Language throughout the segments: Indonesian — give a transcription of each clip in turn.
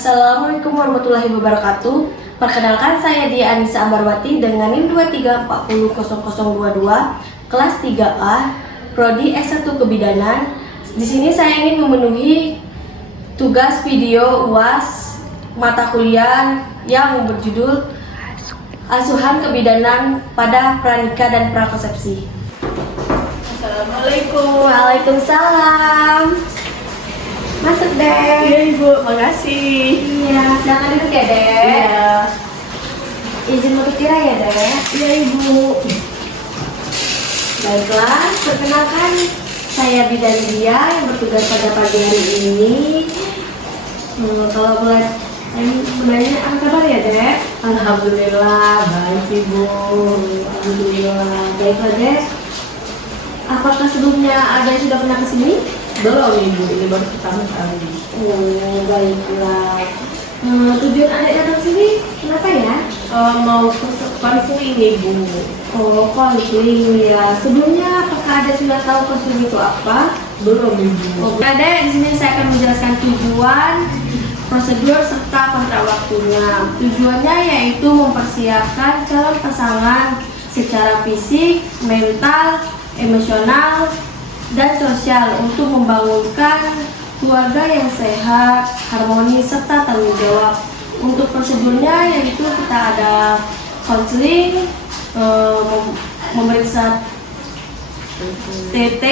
Assalamualaikum warahmatullahi wabarakatuh. Perkenalkan, saya Dia Anissa Ambarwati dengan NIM 23400022 kelas 3A Prodi S1 Kebidanan. Di sini saya ingin memenuhi tugas video UAS mata kuliah yang berjudul Asuhan Kebidanan pada Pranikah dan Prakonsepsi. Assalamualaikum. Waalaikumsalam. Masuk deh. Iya Ibu, makasih. Iya, silakan duduk ya deh. Iya. Izin masuk kira ya deh. Iya Ibu. Baiklah, perkenalkan saya Bidan Dia yang bertugas pada pagi hari ini. Kalau boleh menanya apa kabar ya deh? Alhamdulillah, baik Ibu. Alhamdulillah. Baiklah deh. Apakah sebelumnya ada yang sudah pernah kesini? Belum Ibu, ini baru pertama kali. Oh, baiklah. Tujuan adik datang sini kenapa ya? Mau ke konseling Ibu. Oh, konseling ya. Sebelumnya apakah ada sudah tahu konseling itu apa? Belum Ibu. Oh, ada. Di sini saya akan menjelaskan tujuan, prosedur serta kontrak waktunya. Tujuannya yaitu mempersiapkan calon pasangan secara fisik, mental, emosional, dan sosial untuk membangunkan keluarga yang sehat, harmonis, serta tanggung jawab. Untuk prosedurnya yaitu kita ada konseling, memeriksa TT,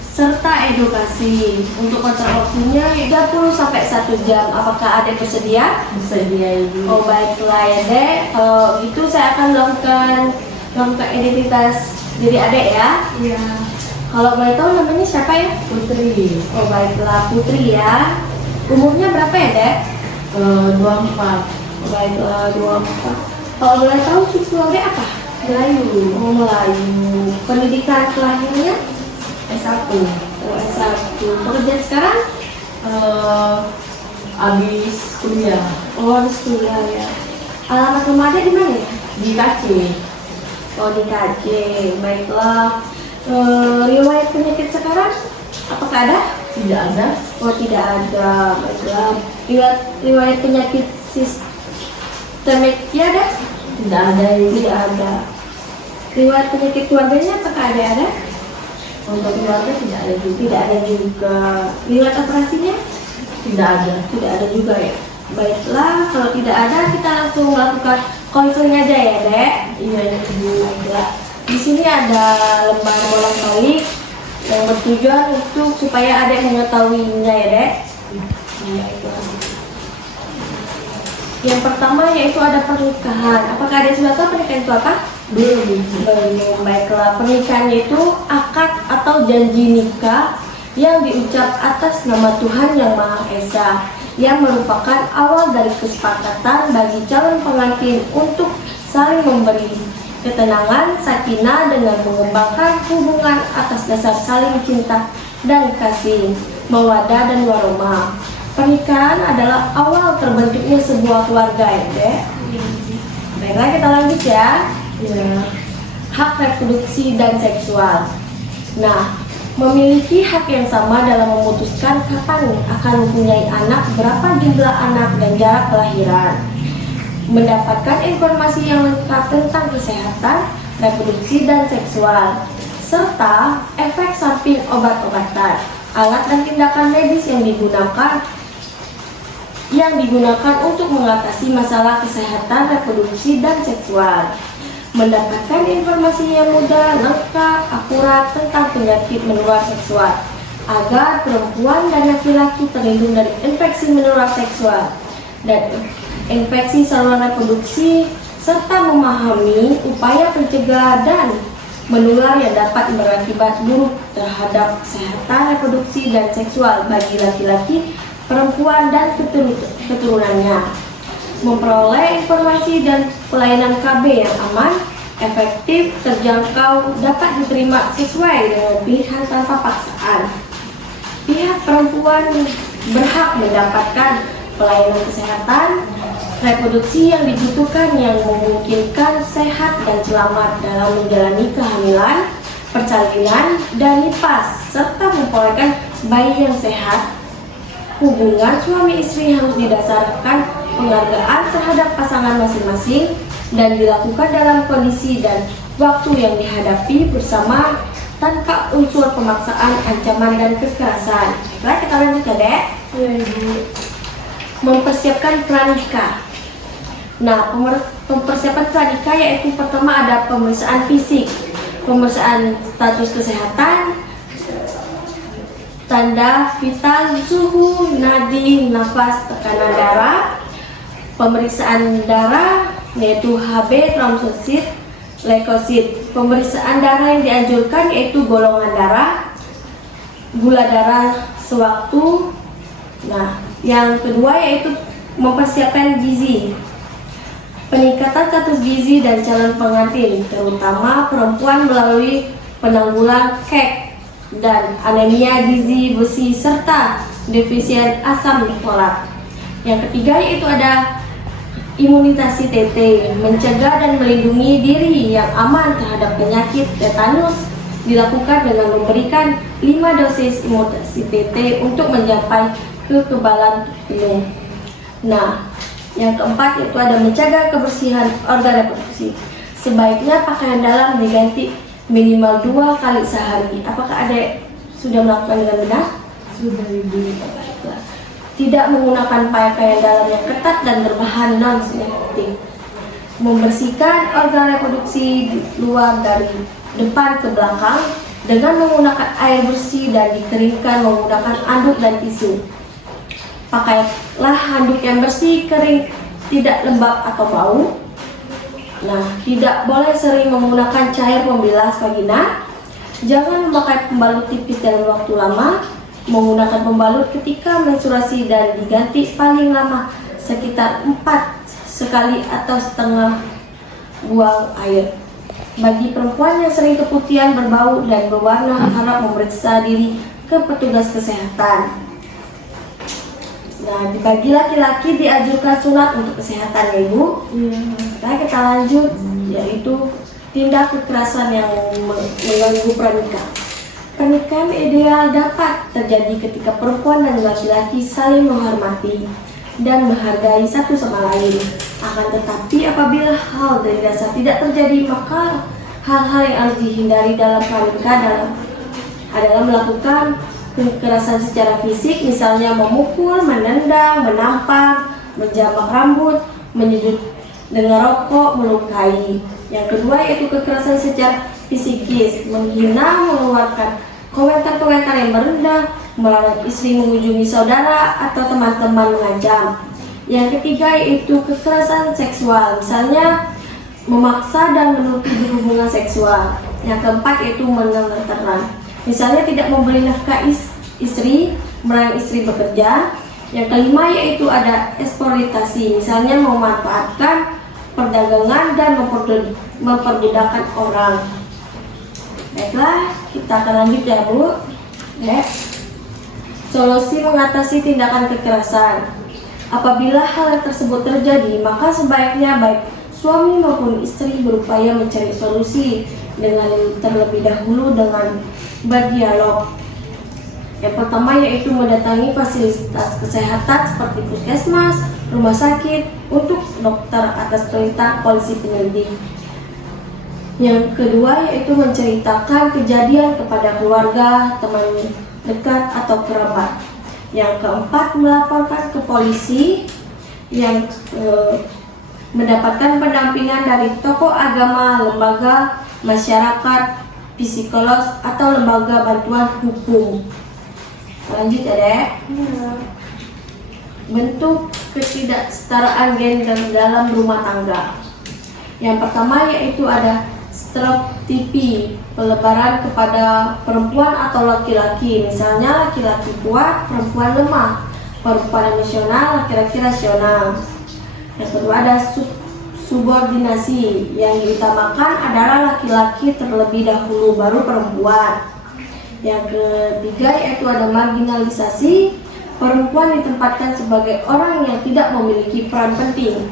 serta edukasi. Untuk kontrak waktunya 30-1 jam. Apakah ada bersedia? Bersedia Ibu. Oh, baiklah ya dek. Kalau gitu saya akan melakukan identitas diri adek ya. Iya. Kalau boleh tahu namanya siapa ya? Putri. Oh, baiklah, Putri ya. Umurnya berapa ya dek? 24. Oh, baiklah, 24. Kalau boleh tahu suku adek apa? Melayu. Oh, Melayu. Pendidikan terakhirnya? S1. Oh, S1. Pekerjaan sekarang? Habis kuliah Oh, harus kuliah ya. Alamat rumah adek di mana ya? di KC. Oh, di KJ. Baiklah. Riwayat penyakit sekarang apakah ada? Tidak ada. Oh, tidak ada. Baiklah. Riwayat penyakit sistemik ada? Tidak ada Ibu. Tidak ada. Riwayat penyakit keluarganya apakah ada? Untuk keluarga tidak ada juga. Tidak ada juga. Riwayat operasinya? Tidak ada. Tidak ada juga ya. Baiklah, kalau tidak ada kita langsung lakukan konseling aja ya, Dek. Iya Ibu. Baiklah. Di sini ada lembar bolak balik yang bertujuan untuk supaya adek mengetahuinya ya dek. Yang pertama yaitu ada pernikahan. Apakah adek sudah tahu pernikahan itu apa? Belum Ibu. Belum. Baiklah, pernikahan itu akad atau janji nikah yang diucap atas nama Tuhan Yang Maha Esa, yang merupakan awal dari kesepakatan bagi calon pengantin untuk saling memberi ketenangan, sakinah dengan mengembangkan hubungan atas dasar saling cinta dan kasih, mawaddah dan warahmah. Pernikahan adalah awal terbentuknya sebuah keluarga ya dek. Baiklah, kita lanjut ya. Hak reproduksi dan seksual. Nah, memiliki hak yang sama dalam memutuskan kapan akan mempunyai anak, berapa jumlah anak, dan jarak kelahiran. Mendapatkan informasi yang lengkap tentang kesehatan, reproduksi, dan seksual, serta efek samping obat-obatan, alat dan tindakan medis yang digunakan untuk mengatasi masalah kesehatan, reproduksi, dan seksual. Mendapatkan informasi yang mudah, lengkap, akurat tentang penyakit menular seksual, agar perempuan dan laki-laki terlindung dari infeksi menular seksual dan infeksi saluran reproduksi, serta memahami upaya pencegah dan menular yang dapat berakibat buruk terhadap kesehatan reproduksi dan seksual bagi laki-laki, perempuan, dan keturunannya. Memperoleh informasi dan pelayanan KB yang aman, efektif, terjangkau, dapat diterima sesuai dengan pilihan tanpa paksaan. Pihak perempuan berhak mendapatkan pelayanan kesehatan reproduksi yang dibutuhkan yang memungkinkan sehat dan selamat dalam menjalani kehamilan, persalinan, dan nifas, serta memperolehkan bayi yang sehat. hubungan suami istri harus didasarkan penghargaan terhadap pasangan masing-masing dan dilakukan dalam kondisi dan waktu yang dihadapi bersama tanpa unsur pemaksaan, ancaman, dan kekerasan. Baiklah, kita lanjut ya, Dek. Iya, Ibu. Mempersiapkan pranikah. Nah, mempersiapkan pranikah yaitu pertama ada pemeriksaan fisik, pemeriksaan status kesehatan, tanda vital, suhu, nadi, nafas, tekanan darah, pemeriksaan darah yaitu HB, trombosit, leukosit. Pemeriksaan darah yang dianjurkan yaitu golongan darah, gula darah sewaktu. Nah, yang kedua yaitu mempersiapkan gizi. Peningkatan status gizi dan calon pengantin, terutama perempuan melalui penanggulan KEK dan anemia gizi besi serta defisien asam folat. Yang ketiga yaitu ada imunisasi TT, mencegah dan melindungi diri yang aman terhadap penyakit tetanus, dilakukan dengan memberikan 5 dosis imunisasi TT untuk mencapai kekebalan penuh. Nah, yang keempat yaitu ada menjaga kebersihan organ reproduksi. Sebaiknya pakaian dalam diganti minimal 2 kali sehari. Apakah Adek sudah melakukan dengan benar? Sudah, Ibu. Tidak menggunakan pakaian dalam yang ketat dan berbahan non-sintetik. Membersihkan organ reproduksi di luar dari depan ke belakang dengan menggunakan air bersih dan dikeringkan menggunakan anduk dan tisu. Pakailah handuk yang bersih, kering, tidak lembab atau bau. Nah, tidak boleh sering menggunakan cair pembilas vagina. Jangan memakai pembalut tipis dalam waktu lama. Menggunakan pembalut ketika menstruasi dan diganti paling lama sekitar 4 sekali atau setengah buang air. Bagi perempuan yang sering keputihan, berbau, dan berwarna, harap memeriksa diri ke petugas kesehatan. Nah, bagi laki-laki dianjurkan sunat untuk kesehatan ya Ibu. Nah, kita lanjut, yaitu tindak kekerasan yang mengganggu pranikah. Pernikahan ideal dapat terjadi ketika perempuan dan laki-laki saling menghormati dan menghargai satu sama lain. Akan tetapi apabila hal dari dasar tidak terjadi, maka hal-hal yang harus dihindari dalam pernikahan adalah melakukan kekerasan secara fisik, misalnya memukul, menendang, menampar, menjamak rambut, menyudut dengan rokok, melukai. Yang kedua yaitu kekerasan secara psikis, menghina, mengeluarkan komentar-komentar yang merendah, melarang istri mengunjungi saudara atau teman-teman, mengancam. Yang ketiga yaitu kekerasan seksual, misalnya memaksa dan menutup hubungan seksual. Yang keempat yaitu menelantarkan, misalnya tidak memberi nafkah istri, melarang istri bekerja. Yang kelima yaitu ada eksploitasi, misalnya memanfaatkan perdagangan dan memperdagangkan orang. Baiklah, kita akan lanjut ya Bu. Solusi mengatasi tindakan kekerasan. Apabila hal tersebut terjadi, maka sebaiknya baik suami maupun istri berupaya mencari solusi dengan terlebih dahulu dengan berdialog. Yang pertama yaitu mendatangi fasilitas kesehatan seperti puskesmas, rumah sakit untuk dokter atas perintah polisi penyelidik. Yang kedua yaitu menceritakan kejadian kepada keluarga, teman dekat atau kerabat. Yang keempat melaporkan ke polisi. Yang mendapatkan pendampingan dari tokoh agama, lembaga masyarakat, psikolog atau lembaga bantuan hukum. Lanjut ya Dek. Bentuk ketidaksetaraan gender dalam rumah tangga. Yang pertama yaitu ada stereotipi pelebaran kepada perempuan atau laki-laki, misalnya laki-laki kuat, perempuan lemah, perempuan emosional, laki-laki rasional. Yang kedua ada subordinasi, yang diutamakan adalah laki-laki terlebih dahulu baru perempuan. Yang ketiga yaitu ada marginalisasi, perempuan ditempatkan sebagai orang yang tidak memiliki peran penting.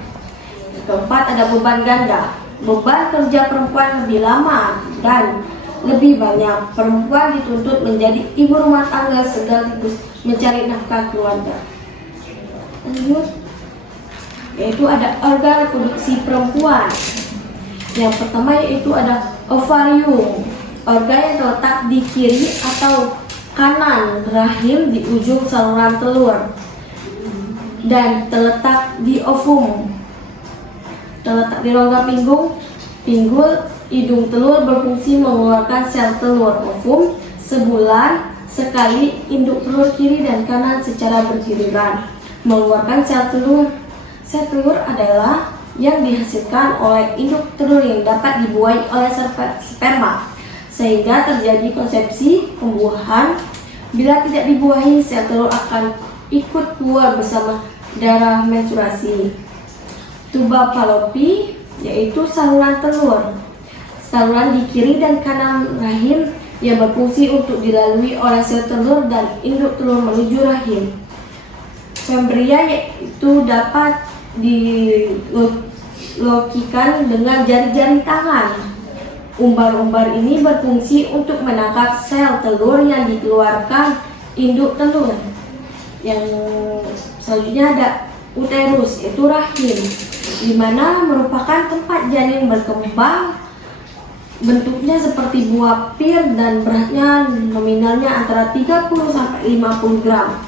Yang keempat ada beban ganda, beban kerja perempuan lebih lama dan lebih banyak. Perempuan dituntut menjadi ibu rumah tangga sekaligus mencari nafkah keluarga. Lanjut, yaitu ada organ reproduksi perempuan. Yang pertama yaitu ada ovarium, organ yang terletak di kiri atau kanan rahim di ujung saluran telur, dan terletak di ovum, terletak di rongga pinggul hidung telur, berfungsi mengeluarkan sel telur. Ovum sebulan sekali, induk telur kiri dan kanan secara bergiliran mengeluarkan sel telur. Sel telur adalah yang dihasilkan oleh induk telur yang dapat dibuahi oleh sperma sehingga terjadi konsepsi pembuahan. Bila tidak dibuahi, sel telur akan ikut keluar bersama darah menstruasi. Tuba Fallopi yaitu saluran telur, saluran di kiri dan kanan rahim yang berfungsi untuk dilalui oleh sel telur dan induk telur menuju rahim. Membria yaitu dapat dilokikan dengan jari-jari tangan. Umbar-umbar ini berfungsi untuk menangkap sel telur yang dikeluarkan induk telur. Yang selanjutnya ada uterus, yaitu rahim, di mana merupakan tempat janin berkembang. Bentuknya seperti buah pir dan beratnya nominalnya antara 30 sampai 50 gram.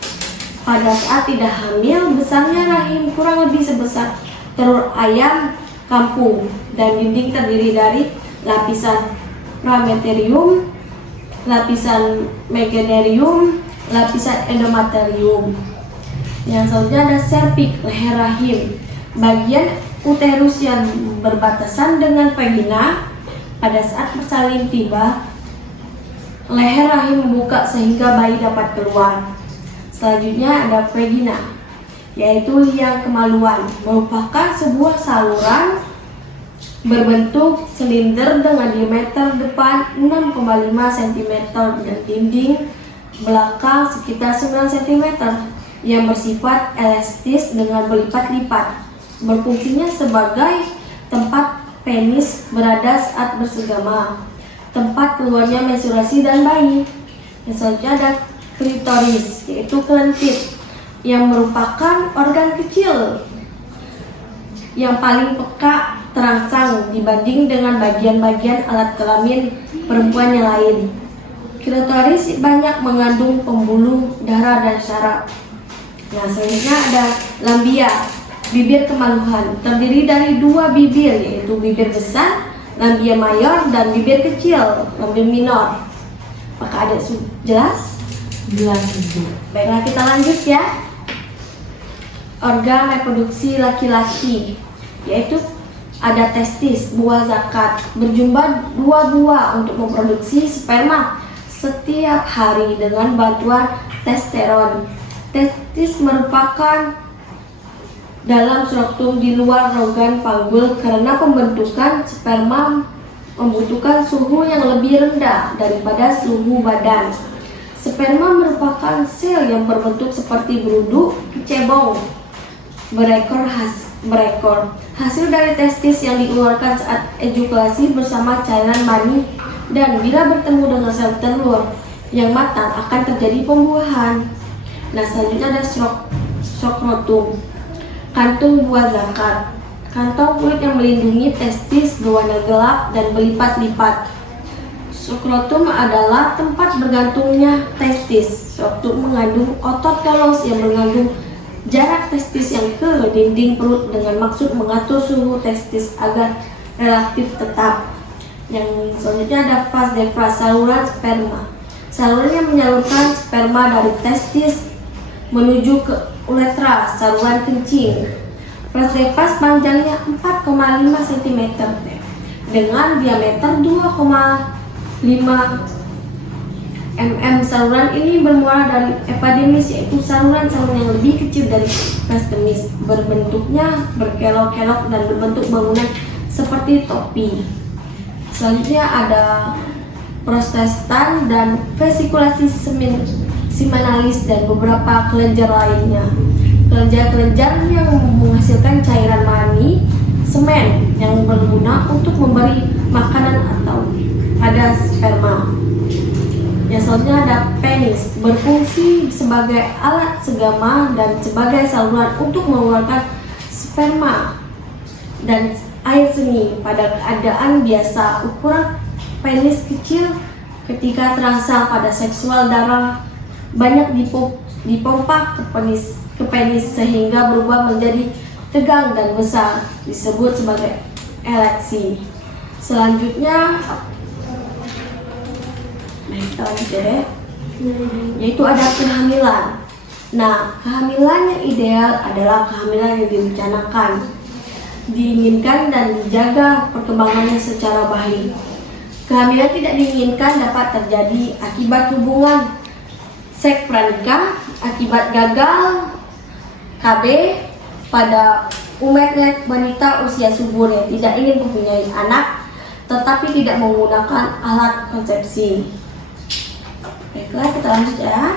Pada saat tidak hamil, besarnya rahim kurang lebih sebesar telur ayam kampung, dan dinding terdiri dari lapisan prameterium, lapisan meganerium, lapisan endometrium. Yang selanjutnya ada cervix, leher rahim, bagian uterus yang berbatasan dengan vagina. Pada saat bersalin tiba, leher rahim membuka sehingga bayi dapat keluar. Selanjutnya ada vagina, yaitu liang kemaluan, merupakan sebuah saluran berbentuk silinder dengan diameter depan 6,5 cm dan dinding belakang sekitar 9 cm yang bersifat elastis dengan berlipat-lipat. Berfungsinya sebagai tempat penis berada saat bersegama, tempat keluarnya menstruasi dan bayi. Yang selanjutnya ada klitoris, yaitu kelentit, yang merupakan organ kecil yang paling peka terangsang dibanding dengan bagian-bagian alat kelamin perempuan yang lain. Klitoris banyak mengandung pembuluh darah dan syaraf. Nah, selanjutnya ada labia, bibir kemaluan, terdiri dari dua bibir, yaitu bibir besar, labia mayor, dan bibir kecil, labia minor. Apakah ada jelas? Jelas, Ibu. Baiklah, kita lanjut ya. Organ reproduksi laki-laki, yaitu ada testis, buah zakat, berjumlah 2 buah untuk memproduksi sperma setiap hari dengan bantuan testosteron. Testis merupakan dalam struktur di luar organ panggul karena pembentukan sperma membutuhkan suhu yang lebih rendah daripada suhu badan. Sperma merupakan sel yang berbentuk seperti berudu kecebong berekor. Hasil dari testis yang dikeluarkan saat ejakulasi bersama cairan mani, dan bila bertemu dengan sel telur yang matang akan terjadi pembuahan. Nah, selanjutnya ada skrotum, kantung buah zakat, kantong kulit yang melindungi testis berwarna gelap dan berlipat-lipat. Skrotum adalah tempat bergantungnya testis. Skrotum mengandung otot polos yang mengandung jarak testis yang ke dinding perut dengan maksud mengatur suhu testis agar relatif tetap. Yang selanjutnya ada vas deferens, saluran sperma, saluran yang menyalurkan sperma dari testis menuju ke uretra, saluran kencing. Vas deferens panjangnya 4,5 cm dengan diameter 2,5 mm. Saluran ini bermula dari epidermis, yaitu saluran-saluran yang lebih kecil dari epidermis, berbentuknya berkelok-kelok dan berbentuk bangunan seperti topi. Selanjutnya ada prostatan dan vesikulasi seminalis dan beberapa kelenjar lainnya. Kelenjar-kelenjar yang menghasilkan cairan mani, semen yang berguna untuk memberi makanan atau pada sperma. Yang Contohnya ada penis, berfungsi sebagai alat segama dan sebagai saluran untuk mengeluarkan sperma dan air seni. Pada keadaan biasa, ukuran penis kecil ketika terangsang pada seksual, darah banyak dipompa ke penis sehingga berubah menjadi tegang dan besar, disebut sebagai ereksi. Selanjutnya, yaitu ada kehamilan. Nah, kehamilan yang ideal adalah kehamilan yang direncanakan, diinginkan dan dijaga perkembangannya secara baik. Kehamilan tidak diinginkan dapat terjadi akibat hubungan seks pranikah, akibat gagal KB pada umatnya wanita usia subur yang tidak ingin mempunyai anak tetapi tidak menggunakan alat konsepsi. Baiklah, kita lanjut ya.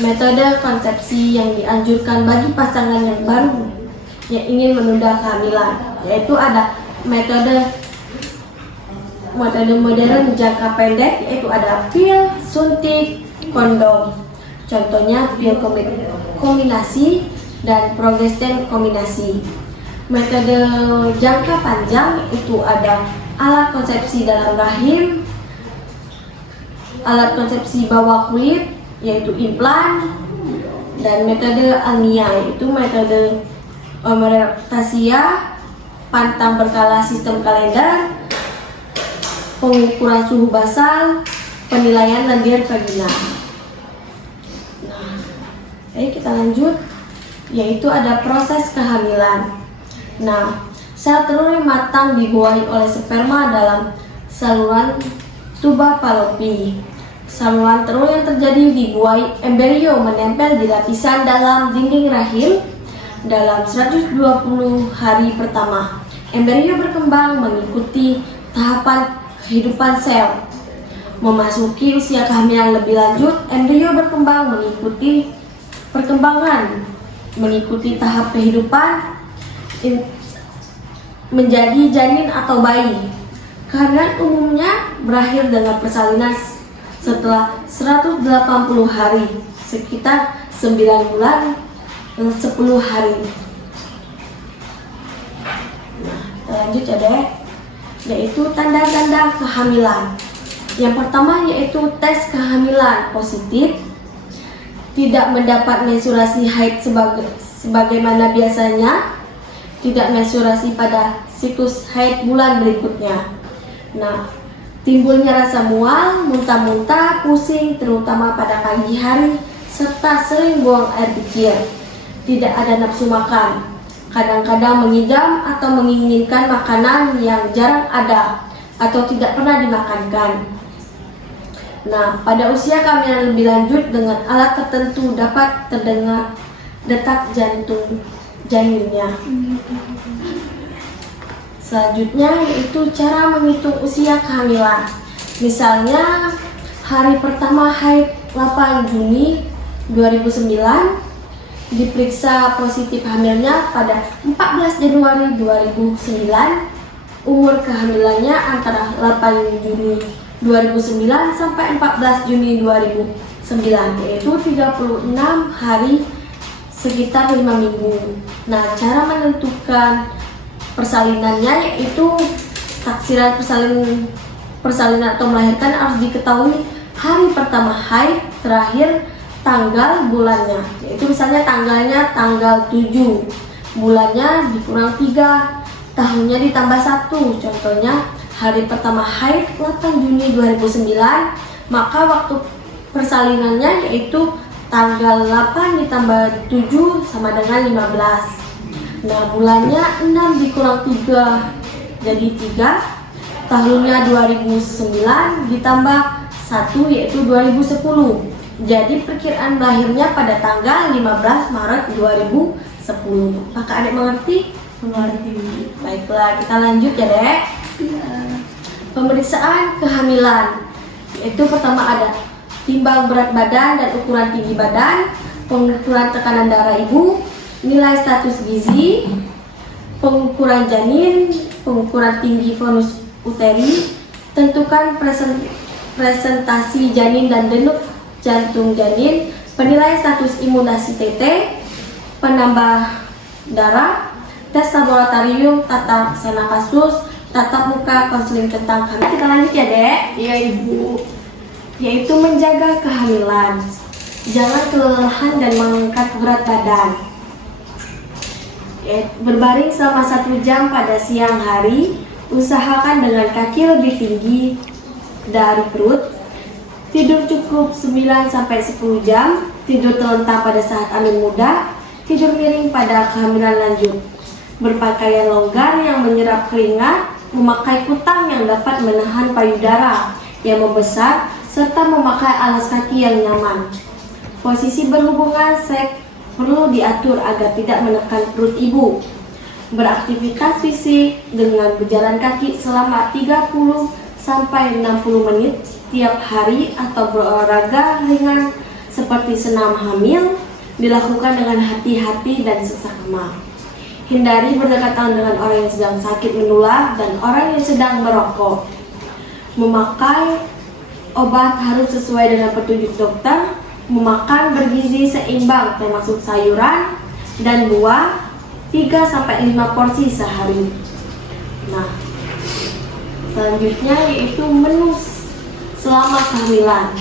Metode konsepsi yang dianjurkan bagi pasangan yang baru yang ingin menunda kehamilan, yaitu ada metode modern jangka pendek, yaitu ada pil, suntik, kondom. Contohnya pil kombinasi dan progestin kombinasi. Metode jangka panjang itu ada alat konsepsi dalam rahim, alat konsepsi bawah kulit yaitu implan, dan metode almiah yaitu metode homeostasia, pantang berkala sistem kalender, pengukuran suhu basal, penilaian lendir vagina. Nah, kita lanjut, yaitu ada proses kehamilan. Nah, sel telur yang matang dibuahi oleh sperma dalam saluran tuba Fallopi. Saluran telur yang terjadi dibuahi embrio menempel di lapisan dalam dinding rahim dalam 120 hari pertama. Embrio berkembang mengikuti tahapan kehidupan sel. Memasuki usia kehamilan lebih lanjut, embrio berkembang mengikuti tahap kehidupan menjadi janin atau bayi. Kehamilan umumnya berakhir dengan persalinan setelah 180 hari, sekitar 9 bulan dan 10 hari. Nah, kita lanjut ya deh, yaitu tanda-tanda kehamilan. Yang pertama yaitu tes kehamilan positif, tidak mendapat menstruasi haid sebagaimana biasanya, tidak menstruasi pada siklus haid bulan berikutnya. Nah, timbulnya rasa mual, muntah-muntah, pusing terutama pada pagi hari, serta sering buang air kecil. Tidak ada nafsu makan, kadang-kadang mengidam atau menginginkan makanan yang jarang ada atau tidak pernah dimakankan. Nah, pada usia kehamilan lebih lanjut dengan alat tertentu dapat terdengar detak jantung janinnya. Selanjutnya yaitu cara menghitung usia kehamilan. Misalnya hari pertama haid 8 Juni 2009, diperiksa positif hamilnya pada 14 Januari 2009. Umur kehamilannya antara 8 Juni 2009 sampai 14 Juni 2009, yaitu 36 hari sekitar 5 minggu. Nah, cara menentukan persalinannya yaitu taksiran persalinan atau melahirkan harus diketahui hari pertama haid, terakhir tanggal bulannya, yaitu misalnya tanggalnya tanggal 7, bulannya dikurang 3, tahunnya ditambah 1. Contohnya hari pertama haid 8 Juni 2009, maka waktu persalinannya yaitu tanggal 8 ditambah 7 sama dengan 15. Nah, bulannya 6 dikurang 3 jadi 3, tahunnya 2009 ditambah 1 yaitu 2010. Jadi perkiraan lahirnya pada tanggal 15 Maret 2010. Apakah adik mengerti? Mengerti. Baiklah, kita lanjut ya dek. Pemeriksaan kehamilan, yaitu pertama ada timbang berat badan dan ukuran tinggi badan, pengukuran tekanan darah ibu, nilai status gizi, pengukuran janin, pengukuran tinggi fonus uteri, tentukan presentasi janin dan denyut jantung janin, penilaian status imunasi TT, penambah darah, tes laboratorium, tata laksana kasus, tatap muka, konseling tentang kehamilan. Kita lanjut ya, Dek. Iya, Ibu. Yaitu menjaga kehamilan. Jangan kelelahan dan mengangkat berat badan. Berbaring selama 1 jam pada siang hari. Usahakan dengan kaki lebih tinggi dari perut. Tidur cukup 9-10 jam. Tidur terlentang pada saat hamil muda. Tidur miring pada kehamilan lanjut. Berpakaian longgar yang menyerap keringat. Memakai kutang yang dapat menahan payudara yang membesar, serta memakai alas kaki yang nyaman. Posisi berhubungan seks perlu diatur agar tidak menekan perut ibu. Beraktivitas fisik dengan berjalan kaki selama 30-60 menit tiap hari atau berolahraga ringan seperti senam hamil dilakukan dengan hati-hati dan seksama. Hindari berdekatan dengan orang yang sedang sakit menular dan orang yang sedang merokok. Memakai obat harus sesuai dengan petunjuk dokter. Memakan bergizi seimbang termasuk sayuran dan buah 3-5 porsi sehari. Nah, selanjutnya yaitu menu selama kehamilan.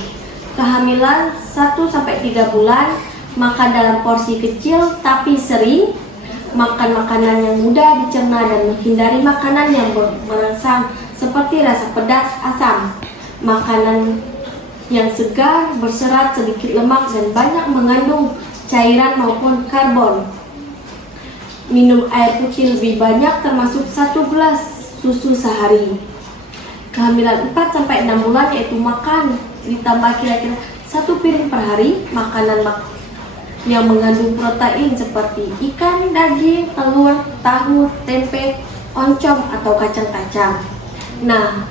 Kehamilan 1-3 bulan, makan dalam porsi kecil tapi sering. Makan makanan yang mudah dicerna dan menghindari makanan yang merangsang seperti rasa pedas, asam. Makanan yang segar, berserat, sedikit lemak dan banyak mengandung cairan maupun karbon. Minum air putih lebih banyak termasuk 1 gelas susu sehari. Kehamilan 4-6 bulan yaitu makan ditambah kira-kira 1 piring per hari makanan yang mengandung protein seperti ikan, daging, telur, tahu, tempe, oncom atau kacang-kacang. Nah,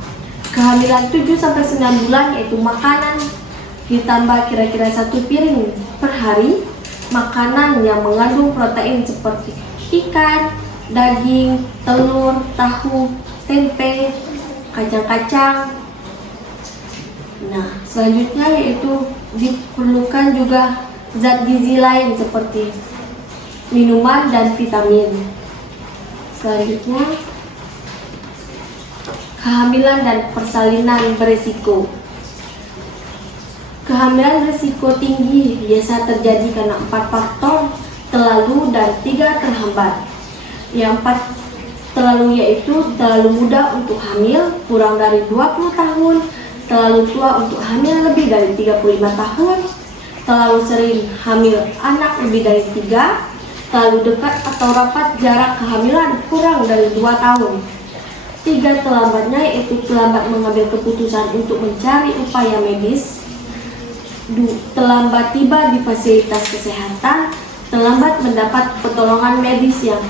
kehamilan 7-9 bulan yaitu makanan ditambah kira-kira 1 piring per hari makanan yang mengandung protein seperti ikan, daging, telur, tahu, tempe, kacang-kacang. Nah, selanjutnya yaitu diperlukan juga zat gizi lain seperti minuman dan vitamin. Selanjutnya, kehamilan dan persalinan beresiko. Kehamilan beresiko tinggi biasa terjadi karena 4 faktor terlalu dan 3 terhambat. Yang 4 terlalu yaitu terlalu muda untuk hamil kurang dari 20 tahun, terlalu tua untuk hamil lebih dari 35 tahun, terlalu sering hamil anak lebih dari 3, terlalu dekat atau rapat jarak kehamilan kurang dari 2 tahun. 3 terlambatnya yaitu terlambat mengambil keputusan untuk mencari upaya medis, terlambat tiba di fasilitas kesehatan, terlambat mendapat pertolongan medis yang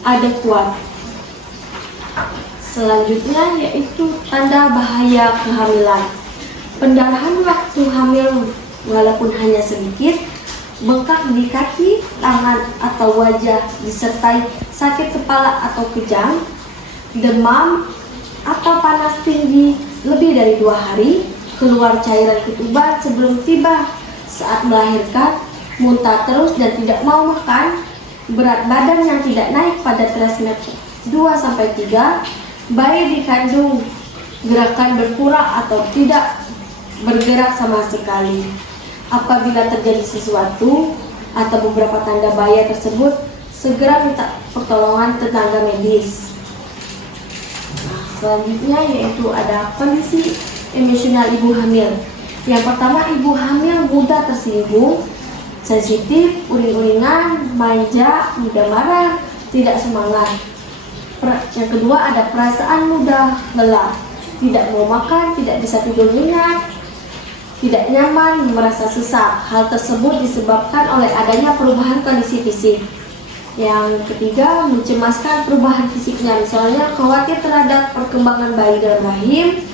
adekuat. Selanjutnya yaitu tanda bahaya kehamilan. Pendarahan waktu hamil walaupun hanya sedikit, bengkak di kaki, tangan atau wajah disertai sakit kepala atau kejang, demam atau panas tinggi lebih dari 2 hari, keluar cairan ketuban sebelum tiba saat melahirkan, muntah terus dan tidak mau makan, berat badan yang tidak naik pada trimester 2-3, bayi dikandung gerakan berkurang atau tidak bergerak sama sekali. Apabila terjadi sesuatu atau beberapa tanda bahaya tersebut, segera minta pertolongan tenaga medis. Nah, selanjutnya yaitu ada kondisi emosional ibu hamil. Yang pertama, ibu hamil mudah tersinggung, sensitif, uring-uringan, manja, mudah marah, tidak semangat. Yang kedua ada perasaan mudah lelah, tidak mau makan, tidak bisa tidur nyenyak, tidak nyaman, merasa sesak. Hal tersebut disebabkan oleh adanya perubahan kondisi fisik. Yang ketiga, mencemaskan perubahan fisiknya, misalnya khawatir terhadap perkembangan bayi dalam rahim,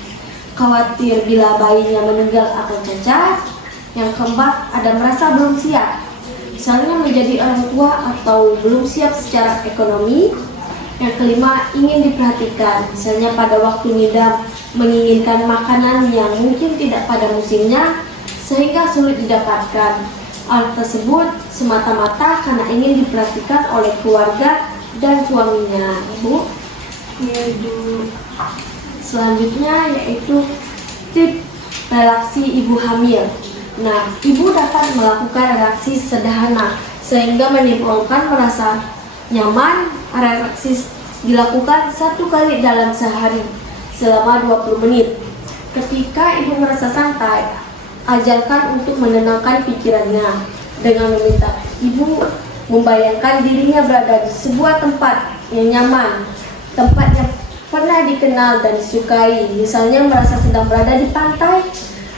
khawatir bila bayinya meninggal atau cacat. Yang keempat, ada merasa belum siap, misalnya menjadi orang tua atau belum siap secara ekonomi. Yang kelima, ingin diperhatikan, misalnya pada waktu ngidam menginginkan makanan yang mungkin tidak pada musimnya sehingga sulit didapatkan. Hal tersebut semata-mata karena ingin diperhatikan oleh keluarga dan suaminya. Ibu, Iya, Ibu. selanjutnya yaitu tip relaksi ibu hamil. Nah, ibu dapat melakukan reaksi sederhana sehingga menimbulkan merasa nyaman. Reaksi dilakukan 1 kali dalam sehari selama 20 menit. Ketika ibu merasa santai, ajarkan untuk menenangkan pikirannya dengan meminta ibu membayangkan dirinya berada di sebuah tempat yang nyaman, tempat yang pernah dikenal dan disukai, misalnya merasa sedang berada di pantai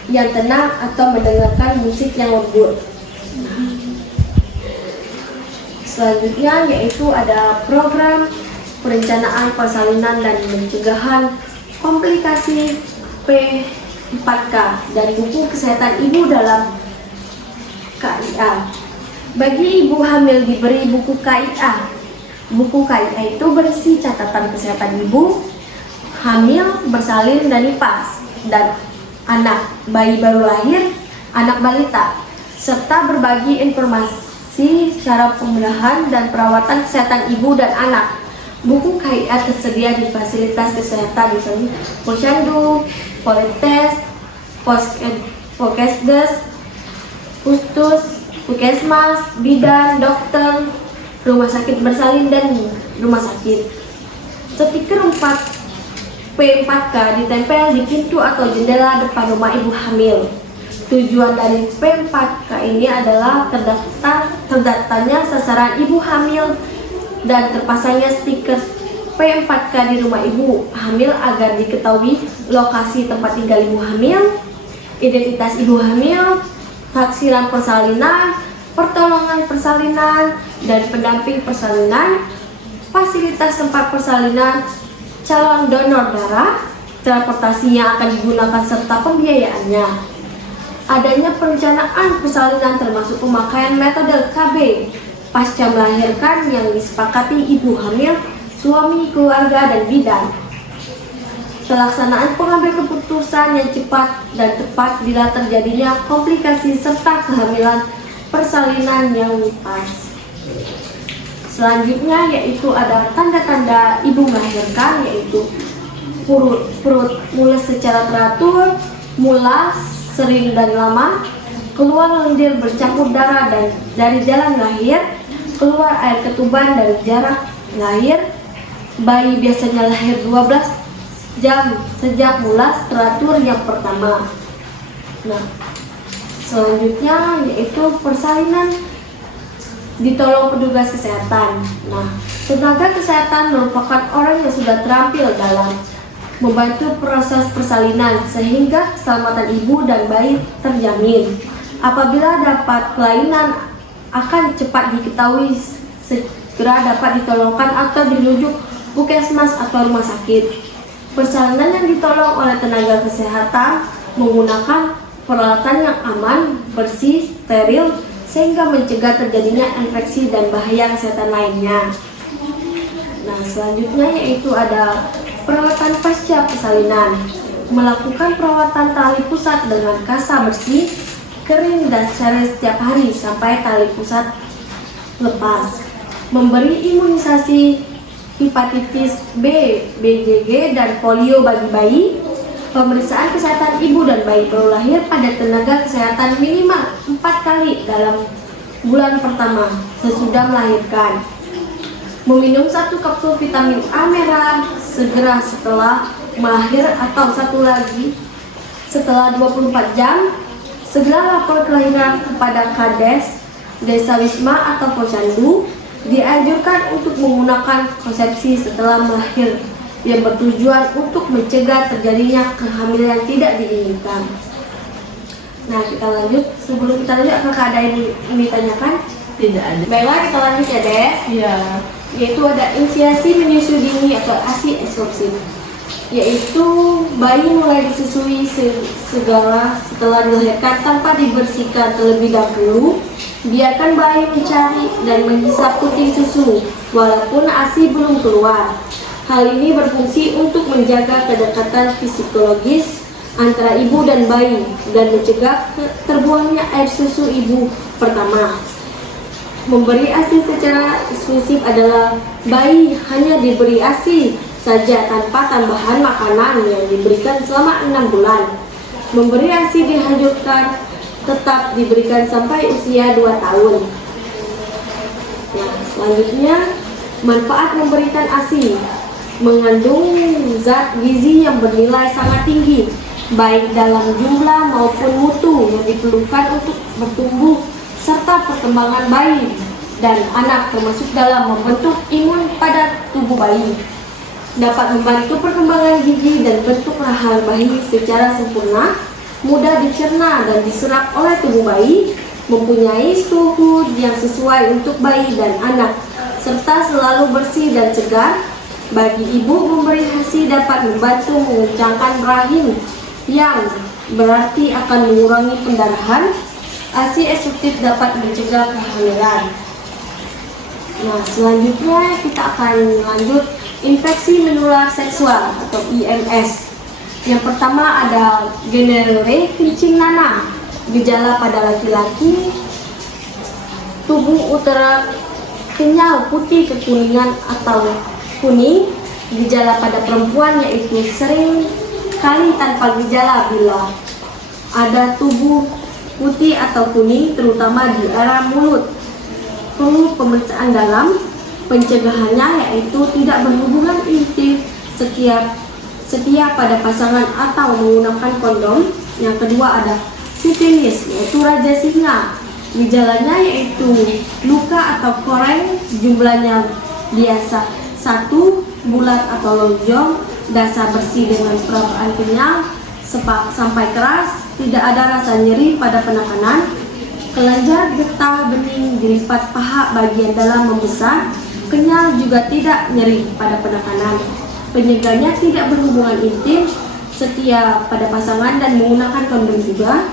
yang tenang atau mendengarkan musik yang lembut. Selanjutnya yaitu ada program perencanaan persalinan dan pencegahan komplikasi P4K dari buku kesehatan ibu dalam KIA. Bagi ibu hamil diberi buku KIA. Buku KIA itu berisi catatan kesehatan ibu hamil, bersalin dan nifas, dan anak bayi baru lahir, anak balita, serta berbagi informasi cara pembenahan dan perawatan kesehatan ibu dan anak. Buku KIA tersedia di fasilitas kesehatan misalnya Posyandu, Politekkes, Poskesdes, Pustus, Puskesmas, bidan, dokter, rumah sakit bersalin dan rumah sakit. Stiker 4P4K ditempel di pintu atau jendela depan rumah ibu hamil. Tujuan dari P4K ini adalah terdaftarnya sasaran ibu hamil dan terpasangnya stiker P4K di rumah ibu hamil agar diketahui lokasi tempat tinggal ibu hamil, identitas ibu hamil, taksiran persalinan, pertolongan persalinan, dan pendamping persalinan, fasilitas tempat persalinan, calon donor darah, transportasi yang akan digunakan serta pembiayaannya. Adanya perencanaan persalinan termasuk pemakaian metode KB pasca melahirkan yang disepakati ibu hamil, suami, keluarga, dan bidan. Pelaksanaan pengambil keputusan yang cepat dan tepat bila terjadinya komplikasi serta kehamilan persalinan yang pas. Selanjutnya yaitu ada tanda-tanda ibu melahirkan, yaitu perut mules secara teratur, mulas sering dan lama, keluar lendir bercampur darah dan dari jalan lahir, keluar air ketuban dari jarak lahir, bayi biasanya lahir 12 jam sejak mulas teratur yang pertama. Nah, selanjutnya yaitu persalinan ditolong petugas kesehatan. Nah, tenaga kesehatan merupakan orang yang sudah terampil dalam membantu proses persalinan sehingga keselamatan ibu dan bayi terjamin. Apabila dapat kelainan akan cepat diketahui, segera dapat ditolongkan atau dirujuk puskesmas atau rumah sakit. Persalinan yang ditolong oleh tenaga kesehatan menggunakan peralatan yang aman, bersih, steril, sehingga mencegah terjadinya infeksi dan bahaya kesehatan lainnya. Nah, selanjutnya yaitu ada perawatan pasca persalinan. Melakukan perawatan tali pusat dengan kasa bersih, kering dan steril setiap hari sampai tali pusat lepas. Memberi imunisasi hepatitis B, BCG, dan polio bagi bayi. Pemeriksaan kesehatan ibu dan bayi baru lahir pada tenaga kesehatan minimal 4 kali dalam bulan pertama sesudah melahirkan. Meminum 1 kapsul vitamin A merah segera setelah melahir atau 1 lagi setelah 24 jam. Segera lapor kelahiran kepada Kades, Desa Wisma atau Posyandu. Dianjurkan untuk menggunakan konsepsi setelah melahir yang bertujuan untuk mencegah terjadinya kehamilan tidak diinginkan. Nah, kita lanjut. Sebelum kita lanjut, apakah ada yang ditanyakan? Tidak ada. Baiklah, kita lanjut ya, Des. Iya. Yaitu ada inisiasi menyusui dini atau ASI eksklusif. yaitu bayi mulai disusui segala setelah dilahirkan tanpa dibersihkan terlebih dahulu. Biarkan bayi mencari dan menghisap puting susu walaupun ASI belum keluar. Hal ini berfungsi untuk menjaga kedekatan psikologis antara ibu dan bayi dan mencegah terbuangnya air susu ibu pertama. Memberi ASI secara eksklusif adalah bayi hanya diberi ASI saja tanpa tambahan makanan yang diberikan selama 6 bulan. Memberi ASI dianjurkan tetap diberikan sampai usia 2 tahun. Nah, selanjutnya manfaat memberikan ASI mengandung zat gizi yang bernilai sangat tinggi, baik dalam jumlah maupun mutu yang diperlukan untuk bertumbuh serta perkembangan bayi dan anak, termasuk dalam membentuk imun pada tubuh bayi. Dapat membantu perkembangan gizi dan bentuk rahang bayi secara sempurna, mudah dicerna dan diserap oleh tubuh bayi, mempunyai suhu yang sesuai untuk bayi dan anak, serta selalu bersih dan segar. Bagi ibu, memberi ASI dapat membantu mengencangkan rahim yang berarti akan mengurangi pendarahan. ASI eksklusif dapat mencegah kehamilan. Nah, selanjutnya kita akan lanjut infeksi menular seksual atau IMS. Yang pertama ada Guinea kencing nanah. Gejala pada laki-laki, tubuh utara kenyal putih kekuningan atau kuning. Gejala pada perempuan yaitu sering kali tanpa gejala bila ada tubuh putih atau kuning, terutama di area mulut. Perlu pemeriksaan dalam. Pencegahannya yaitu tidak berhubungan intim setia pada pasangan atau menggunakan kondom. Yang kedua ada sifilis, yaitu raja singa. Gejalanya yaitu luka atau koreng, jumlahnya biasa 1, bulat atau lonjong, dasar bersih dengan perasaan kenyal sampai keras, tidak ada rasa nyeri pada penekanan, kelenjar getah bening dilipat paha bagian dalam membesar, kenyal juga tidak nyeri pada penekanan. Penyegahnya tidak berhubungan intim, setia pada pasangan dan menggunakan kondom juga.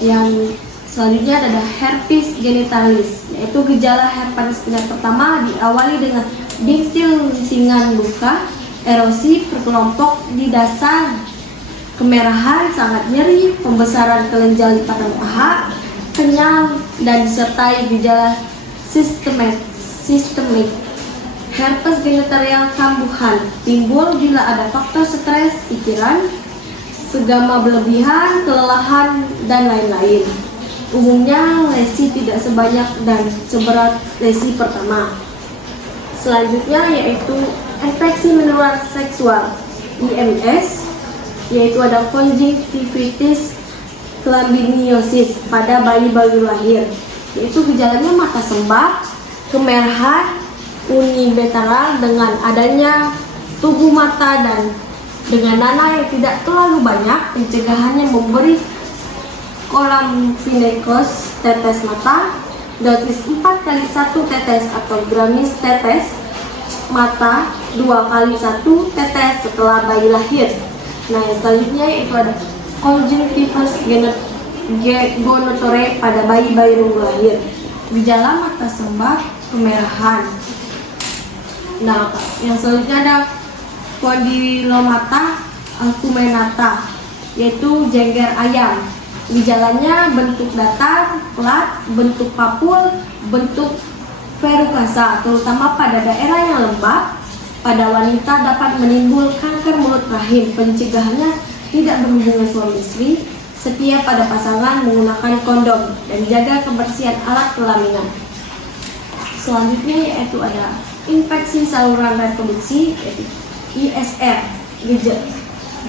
Yang selanjutnya adalah herpes genitalis, yaitu gejala herpes penyakit pertama diawali dengan bintil-bintingan luka, erosi berkelompok di dasar, kemerahan, sangat nyeri, pembesaran kelenjar lipatan paha, kenyal, dan disertai gejala sistemik. Herpes genitalial kambuhan timbul bila ada faktor stres, pikiran, segama berlebihan, kelelahan, dan lain-lain. Umumnya lesi tidak sebanyak dan seberat lesi pertama. Selanjutnya yaitu infeksi menular seksual IMS, yaitu ada konjungtivitis chlamydiosis pada bayi baru lahir, yaitu gejalanya mata sembab, kemerahan, unilateral dengan adanya tubuh mata dan dengan nanah yang tidak terlalu banyak. Pencegahannya memberi kolamfinekos tetes mata, dosis 4x1 tetes atau gramis tetes mata 2x1 tetes setelah bayi lahir. Nah, yang selanjutnya yaitu ada konjungtivitis gonotore pada bayi baru lahir. Gejala mata sembab, kemerahan. Nah, yang selanjutnya ada kondilomata acuminata, yaitu jengger ayam. Gejalanya bentuk datar, flat, bentuk papul, bentuk verrucosa, terutama pada daerah yang lembab. Pada wanita dapat menimbul kanker mulut rahim. Pencegahannya tidak berhubungan suami istri, setia pada pasangan, menggunakan kondom, dan jaga kebersihan alat kelamin. Selanjutnya yaitu ada infeksi saluran reproduksi, yaitu ISR,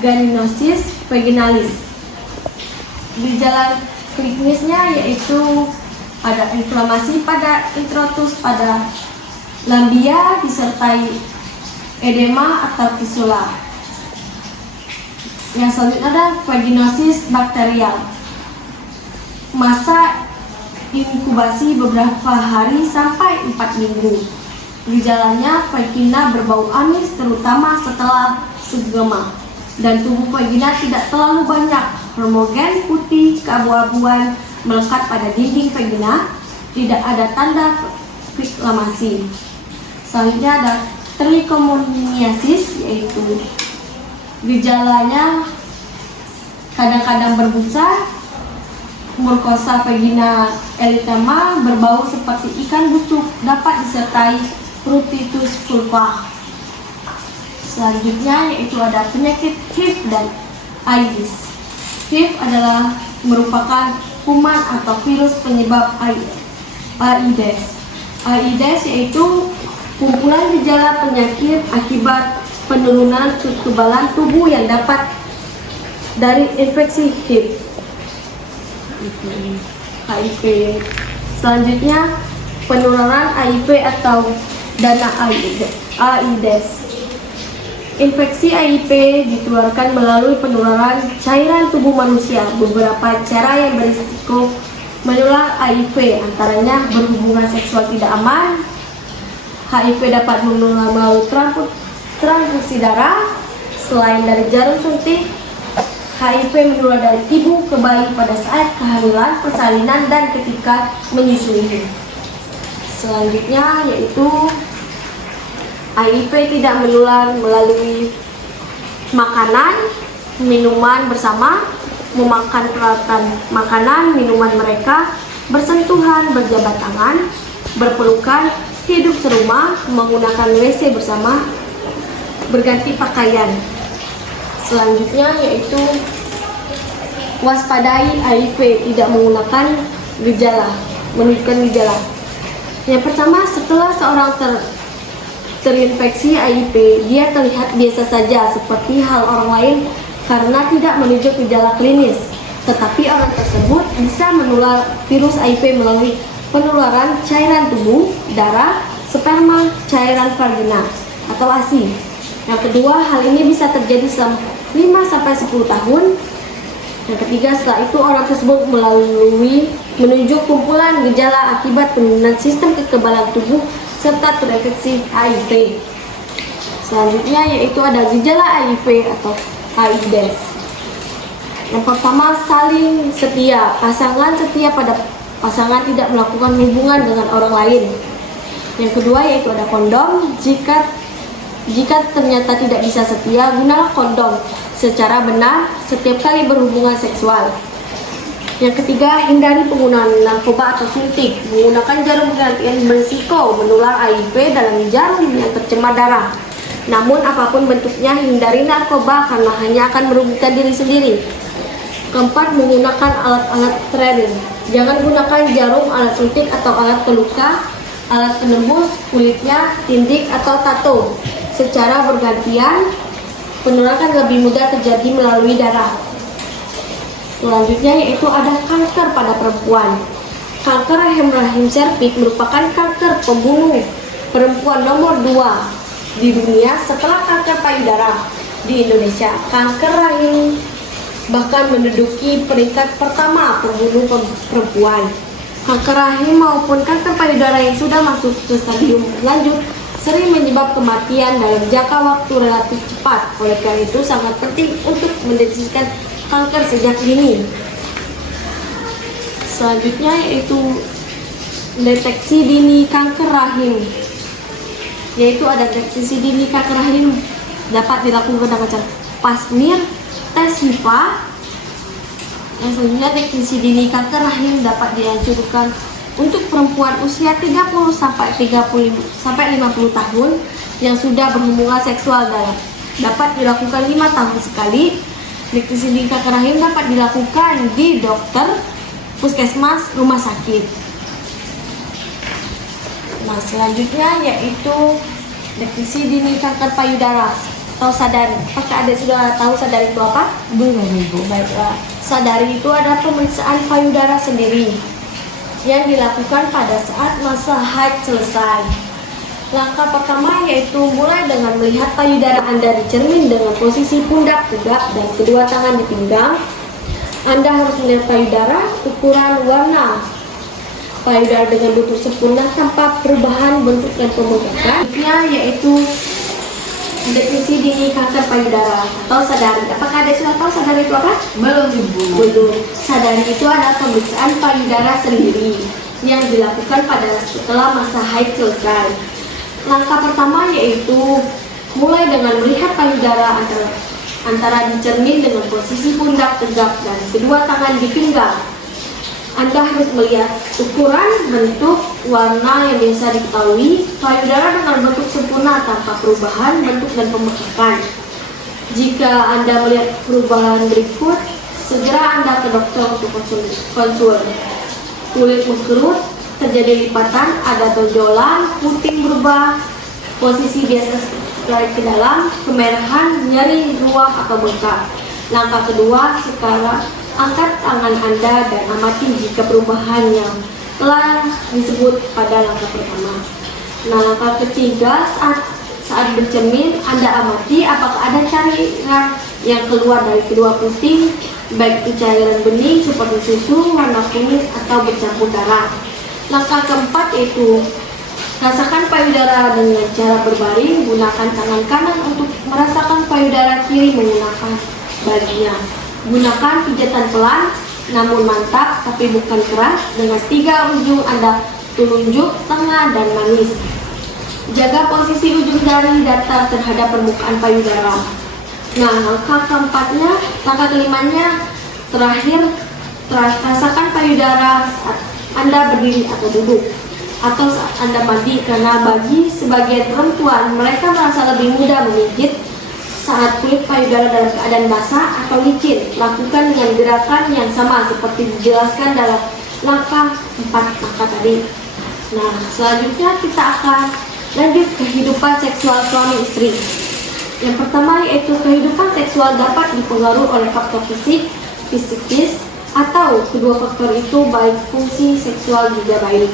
gynositis vaginalis. Gejala klinisnya yaitu ada inflamasi pada introitus pada lambia disertai edema atau fistula. Yang selanjutnya ada vaginosis bakterial. Masa inkubasi beberapa hari sampai 4 minggu. Gejalanya vagina berbau amis terutama setelah segema, dan tubuh vagina tidak terlalu banyak homogen putih keabu-abuan melekat pada dinding vagina. Tidak ada tanda inflamasi. Selanjutnya ada trichomoniasis, yaitu gejalanya kadang-kadang berbusa, mukosa vagina erythema berbau seperti ikan busuk, dapat disertai pruritus vulva. Selanjutnya yaitu ada penyakit HIV dan AIDS. HIV adalah merupakan kuman atau virus penyebab AIDS. AIDS yaitu kumpulan gejala penyakit akibat penurunan kekebalan tubuh yang dapat dari infeksi HIV. HIV. Selanjutnya penularan HIV atau dana AIDS. Infeksi HIV ditularkan melalui penularan cairan tubuh manusia. Beberapa cara yang berisiko menular HIV antaranya berhubungan seksual tidak aman. HIV dapat menular melalui transfusi darah. Selain dari jarum suntik, HIV menular dari ibu ke bayi pada saat kehamilan, persalinan, dan ketika menyusui. Selanjutnya yaitu HIV tidak menular melalui makanan, minuman bersama, memakan peralatan makanan, minuman mereka, bersentuhan, berjabat tangan, berpelukan, hidup serumah, menggunakan WC bersama, berganti pakaian. Selanjutnya yaitu waspadai HIV tidak menggunakan menunjukkan gejala. Yang pertama, setelah seorang terinfeksi HIV, dia terlihat biasa saja seperti hal orang lain karena tidak menunjukkan gejala klinis. Tetapi orang tersebut bisa menular virus HIV melalui penularan cairan tubuh, darah, sperma, cairan vagina, atau ASI. Yang kedua, hal ini bisa terjadi selama 5-10 tahun. Yang ketiga, setelah itu orang tersebut menunjuk kumpulan gejala akibat penurunan sistem kekebalan tubuh serta terinfeksi HIV. Selanjutnya yaitu ada gejala HIV atau AIDS. Yang pertama, saling setia. Pasangan setia pada pasangan tidak melakukan hubungan dengan orang lain. Yang kedua yaitu ada kondom. Jika ternyata tidak bisa setia, gunalah kondom secara benar setiap kali berhubungan seksual. Yang ketiga, hindari penggunaan narkoba atau suntik. Menggunakan jarum pergantian berisiko menular HIV dalam jarum yang tercemar darah. Namun apapun bentuknya, hindari narkoba karena hanya akan merugikan diri sendiri. Keempat, menggunakan alat-alat steril. Jangan gunakan jarum, alat suntik atau alat peluka, alat penembus kulitnya, tindik atau tato secara bergantian. Penularan lebih mudah terjadi melalui darah. Selanjutnya yaitu ada kanker pada perempuan. Kanker rahim serviks merupakan kanker pembunuh perempuan nomor 2 di dunia setelah kanker payudara. Di Indonesia, kanker rahim bahkan menduduki peringkat pertama pembunuh perempuan. Kanker rahim maupun kanker payudara yang sudah masuk ke stadium lanjut sering menyebabkan kematian dalam jangka waktu relatif cepat. Oleh karena itu sangat penting untuk mendeteksikan kanker sejak dini. Selanjutnya yaitu deteksi dini kanker rahim. Yaitu ada deteksi dini kanker rahim dapat dilakukan dengan cara pap smear, tes HIV. Yang selanjutnya deteksi dini kanker rahim dapat dianjurkan untuk perempuan usia 30 sampai 50 tahun yang sudah berhubungan seksual dapat dilakukan 5 tahun sekali. Deteksi dini kanker rahim dapat dilakukan di dokter, puskesmas, rumah sakit. Nah, selanjutnya yaitu deteksi dini kanker payudara atau sadari. Apakah ada sudah tahu sadari itu apa? Belum, Ibu. Baiklah, sadari itu ada pemeriksaan payudara sendiri yang dilakukan pada saat masa haid selesai. Langkah pertama yaitu mulai dengan melihat payudara Anda di cermin dengan posisi pundak tegak dan kedua tangan di pinggang. Anda harus melihat payudara, ukuran, warna, payudara dengan bentuk sempurna tanpa perubahan bentuk dan pembengkakan. Yaitu definisi dini kanker payudara atau sadari. Apakah ada sudah tahu sadari itu apa? Belum Ibu. Belum. Sadari itu adalah pemeriksaan payudara sendiri yang dilakukan setelah masa haid selesai. Langkah pertama yaitu mulai dengan melihat payudara antara dicermin dengan posisi pundak tegak dan kedua tangan di pinggang. Anda harus melihat ukuran, bentuk, warna yang biasa diketahui payudara dengan bentuk sempurna tanpa perubahan bentuk dan pembengkakan. Jika Anda melihat perubahan berikut, segera Anda ke dokter untuk konsul. Kulit mengkerut, terjadi lipatan, ada tonjolan, puting berubah, posisi biasa tarik ke dalam, kemerahan, nyeri, ruam atau bengkak. Langkah kedua, sekarang angkat tangan Anda dan amati jika perubahan yang telah disebut pada langkah pertama. Nah, langkah ketiga, saat bercermin, Anda amati apakah ada cairan yang keluar dari kedua puting, baik itu cairan bening seperti susu, warna kuning atau bercampur darah. Langkah keempat yaitu rasakan payudara dengan cara berbaring, gunakan tangan kanan untuk merasakan payudara kiri menggunakan baginya. Gunakan pijatan pelan namun mantap tapi bukan keras dengan 3 ujung Anda telunjuk, tengah, dan manis. Jaga posisi ujung jari datar terhadap permukaan payudara. Nah, langkah kelimanya terakhir, rasakan payudara saat Anda berdiri atau duduk atau saat Anda mandi, karena bagi sebagian perempuan mereka merasa lebih mudah memijit saat kulit payudara dalam keadaan basah atau licin. Lakukan dengan gerakan yang sama seperti dijelaskan dalam langkah 4 tadi. Nah, selanjutnya kita akan lanjut kehidupan seksual suami istri. Yang pertama yaitu kehidupan seksual dapat dipengaruhi oleh faktor fisik, psikis, atau kedua faktor itu baik fungsi seksual juga baik.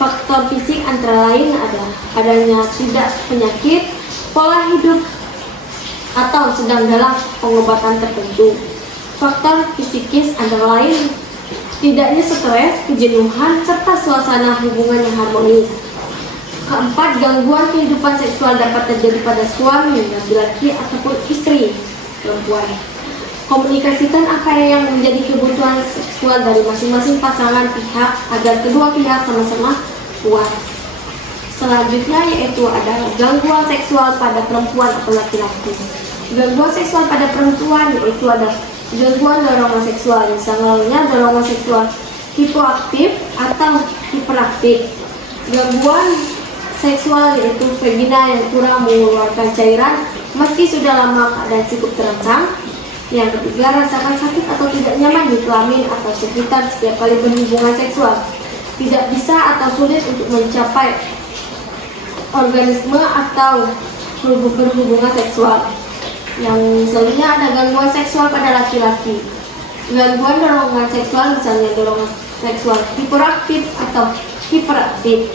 Faktor fisik antara lain adanya tidak penyakit, pola hidup, atau sedang dalam pengobatan tertentu. Faktor psikis antara lain tidaknya stres, kejenuhan, serta suasana hubungan yang harmonis. Keempat, gangguan kehidupan seksual dapat terjadi pada suami, laki-laki, ataupun istri perempuan. Komunikasikan apa yang menjadi kebutuhan seksual dari masing-masing pasangan pihak agar kedua pihak sama-sama kuat. Selanjutnya yaitu ada gangguan seksual pada perempuan atau laki-laki. Gangguan seksual pada perempuan yaitu ada gangguan dorongan seksual, misalnya dorongan seksual hipoaktif atau hiperaktif. Gangguan seksual yaitu vagina yang kurang mengeluarkan cairan meski sudah lama keadaan cukup terangsang. Yang ketiga, rasakan sakit atau tidak nyaman di kelamin atau sekitar setiap kali berhubungan seksual. Tidak bisa atau sulit untuk mencapai organisme atau berhubungan seksual. Yang selanjutnya ada gangguan seksual pada laki-laki. Gangguan dorongan seksual misalnya dorongan seksual hiperaktif atau hiperaktif.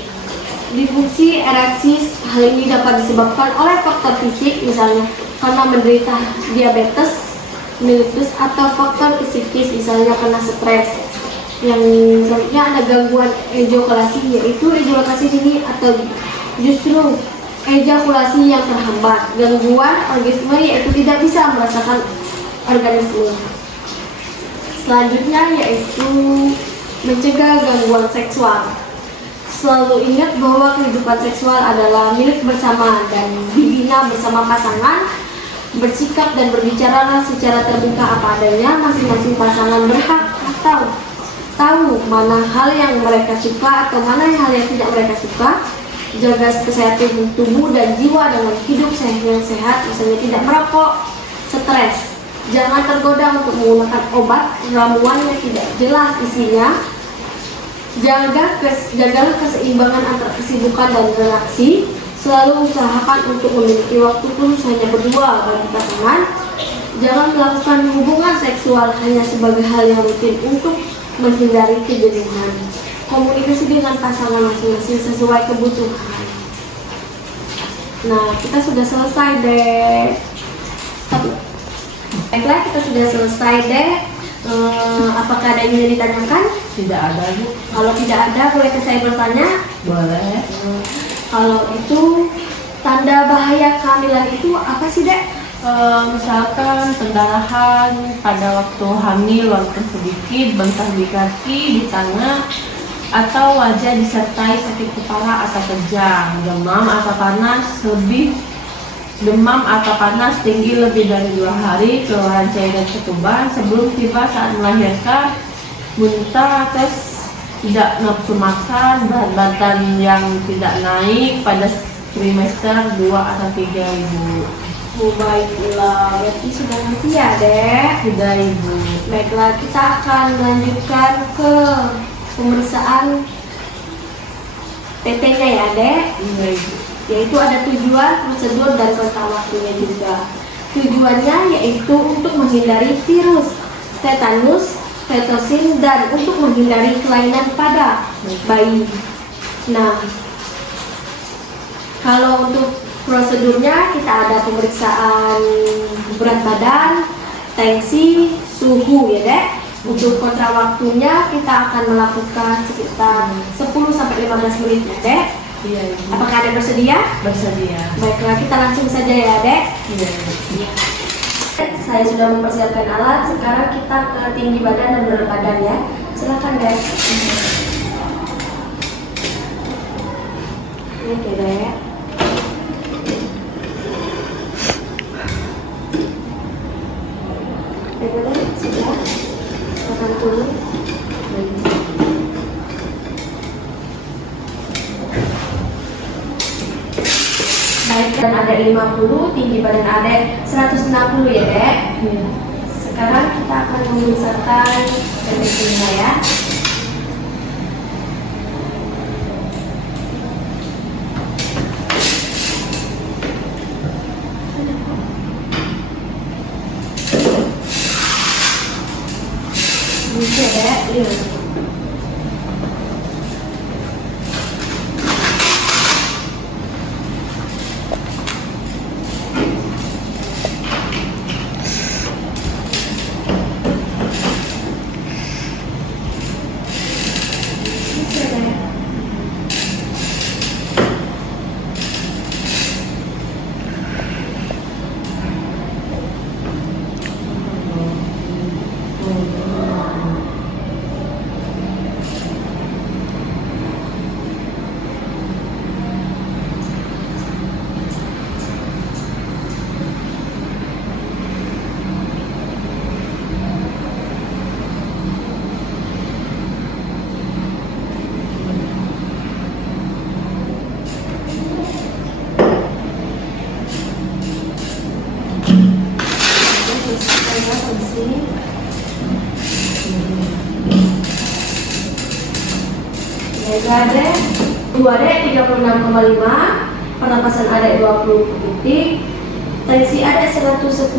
Disfungsi ereksi, hal ini dapat disebabkan oleh faktor fisik misalnya karena menderita diabetes mellitus atau faktor psikis misalnya karena stres. Yang selanjutnya ada gangguan ejakulasi yaitu ejakulasi dini atau justru ejakulasi yang terhambat. Gangguan orgasme yaitu tidak bisa merasakan orgasme. Selanjutnya yaitu mencegah gangguan seksual. Selalu ingat bahwa kehidupan seksual adalah milik bersama dan dibina bersama pasangan. Bersikap dan berbicaralah secara terbuka apa adanya. Masing-masing pasangan berhak atau tahu mana hal yang mereka suka atau mana hal yang tidak mereka suka. Jaga kesehatan tubuh dan jiwa dengan hidup yang sehat, misalnya tidak merokok, stres. Jangan tergoda untuk menggunakan obat ramuan yang tidak jelas isinya. Jagalah keseimbangan antara kesibukan dan relaksi. Selalu usahakan untuk memiliki waktu khusus hanya berdua bagi pasangan. Jangan melakukan hubungan seksual hanya sebagai hal yang rutin untuk menghindari kejenuhan. Komunikasi dengan pasangan masing-masing sesuai kebutuhan. Nah, kita sudah selesai deh. Baiklah, kita sudah selesai deh. Apakah ada yang ingin ditanyakan? Tidak ada, Bu. Kalau tidak ada, boleh saya bertanya? Boleh. Kalau itu tanda bahaya kehamilan itu apa sih, Dek? Misalkan pendarahan pada waktu hamil walaupun sedikit, bengkak di kaki, di tangan, atau wajah disertai sakit kepala atau kejang, demam atau panas tinggi lebih dari 2 hari, keluaran cairan ketuban sebelum tiba saat melahirkan, muntah, terus tidak nafsu makan, berat badan yang tidak naik pada trimester 2 atau 3, Ibu. Baiklah, berarti sudah ngerti ya, Dek? Sudah, Ibu. Baiklah, kita akan melanjutkan ke pemeriksaan TT-nya ya, Dek. Iya, Ibu. Yaitu ada tujuan, prosedur, dan rentang waktunya juga. Tujuannya yaitu untuk menghindari virus, tetanus, tetosin, dan untuk menghindari kelainan pada bayi. Nah, kalau untuk prosedurnya kita ada pemeriksaan berat badan, tensi, suhu ya, Dek. Untuk kontra waktunya kita akan melakukan sekitar 10-15 menit ya, Dek. Iya, Ibu. Apakah ada bersedia? Bersedia. Baiklah, kita langsung saja ya, Dek. Iya, Ibu. Saya sudah mempersiapkan alat. Sekarang kita ke tinggi badan dan berat badan ya. Silakan, Dek. Oke, Dek. Baiklah, sudah. Akan turun. Baik, dan ada 50, tinggi badan ada 160 ya, Dek. Iya. Sekarang kita akan memisahkan tensinya ya. Bisa, Dek. Iya. Ada 2D 36,5, pernapasan ada 20 detik, tensi ada 110/70,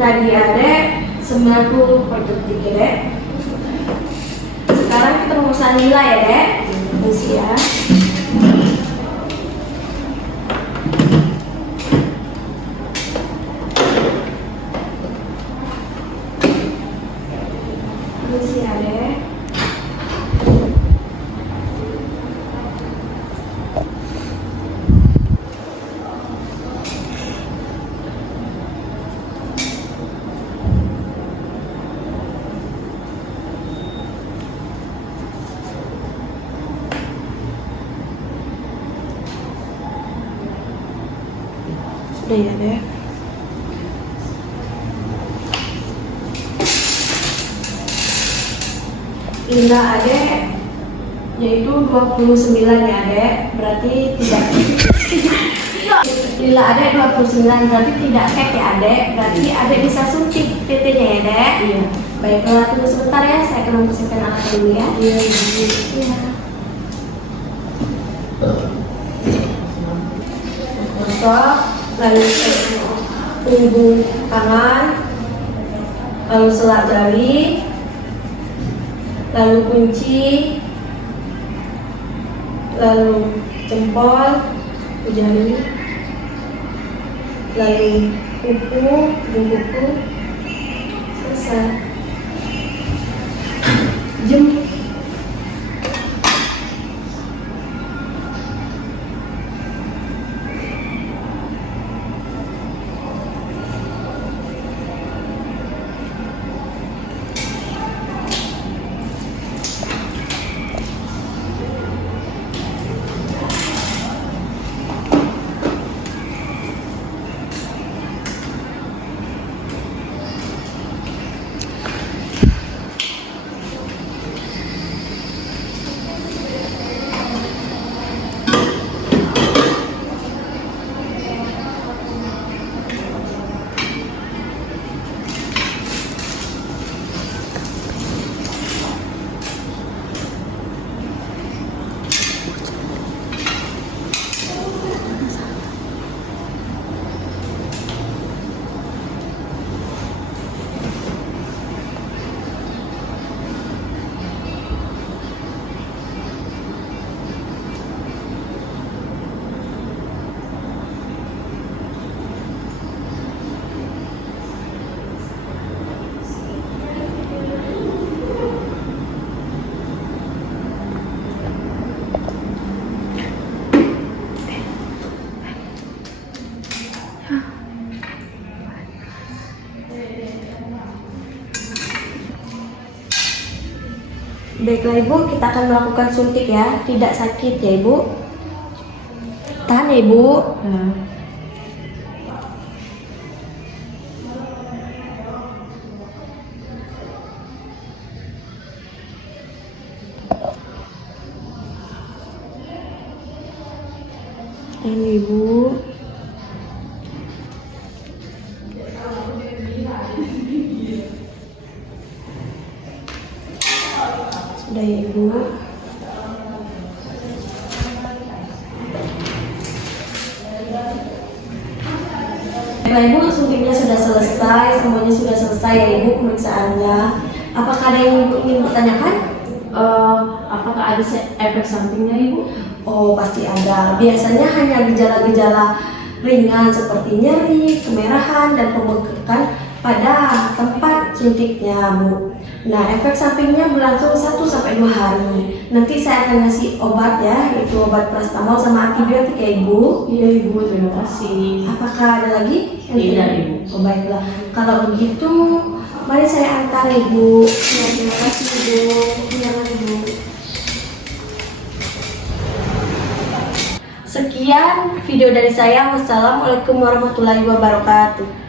nadi ada 90/detik ya, Dek. Sekarang kita memesan nilai ya, Dek. Tensi ya. Tensi ya, Dek. Sudah ya, Dek. Lila adek yaitu 29 ya, Dek. Berarti tidak Lila adek 29 berarti tidak hack ya, Dek. Berarti adek bisa suntik PT-nya ya, Dek. Iya. Baiklah, tunggu sebentar ya, saya akan membersihkan alat dulu ya. Iya, Ibu. Iya. Gosok, lalu punggung tangan, lalu selak jari, lalu kunci, lalu jempol, jari, lalu Buku selesai. Jam. Baiklah Ibu, kita akan melakukan suntik ya, tidak sakit ya Ibu. Tahan ya Ibu. Tahan Ibu. Sudah ya Ibu. Baiklah Ibu, suntiknya sudah selesai, semuanya sudah selesai ya Ibu pemeriksaannya. Apakah ada yang Ibu ingin bertanyakan? Apakah ada efek sampingnya Ibu? Oh pasti ada. Biasanya hanya gejala-gejala ringan seperti nyeri, kemerahan, dan pembengkakan pada tempat suntiknya Bu. Nah, efek sampingnya berlangsung 1-2 hari. Nanti saya akan ngasih obat ya, yaitu obat paracetamol sama antibiotik ya Ibu. Iya Ibu, terima kasih. Apakah ada lagi? Tidak Ibu. Oh baiklah. Kalau begitu, mari saya antar Ibu. Ya, terima kasih Ibu. Jangan Ibu. Sekian video dari saya. Wassalamualaikum warahmatullahi wabarakatuh.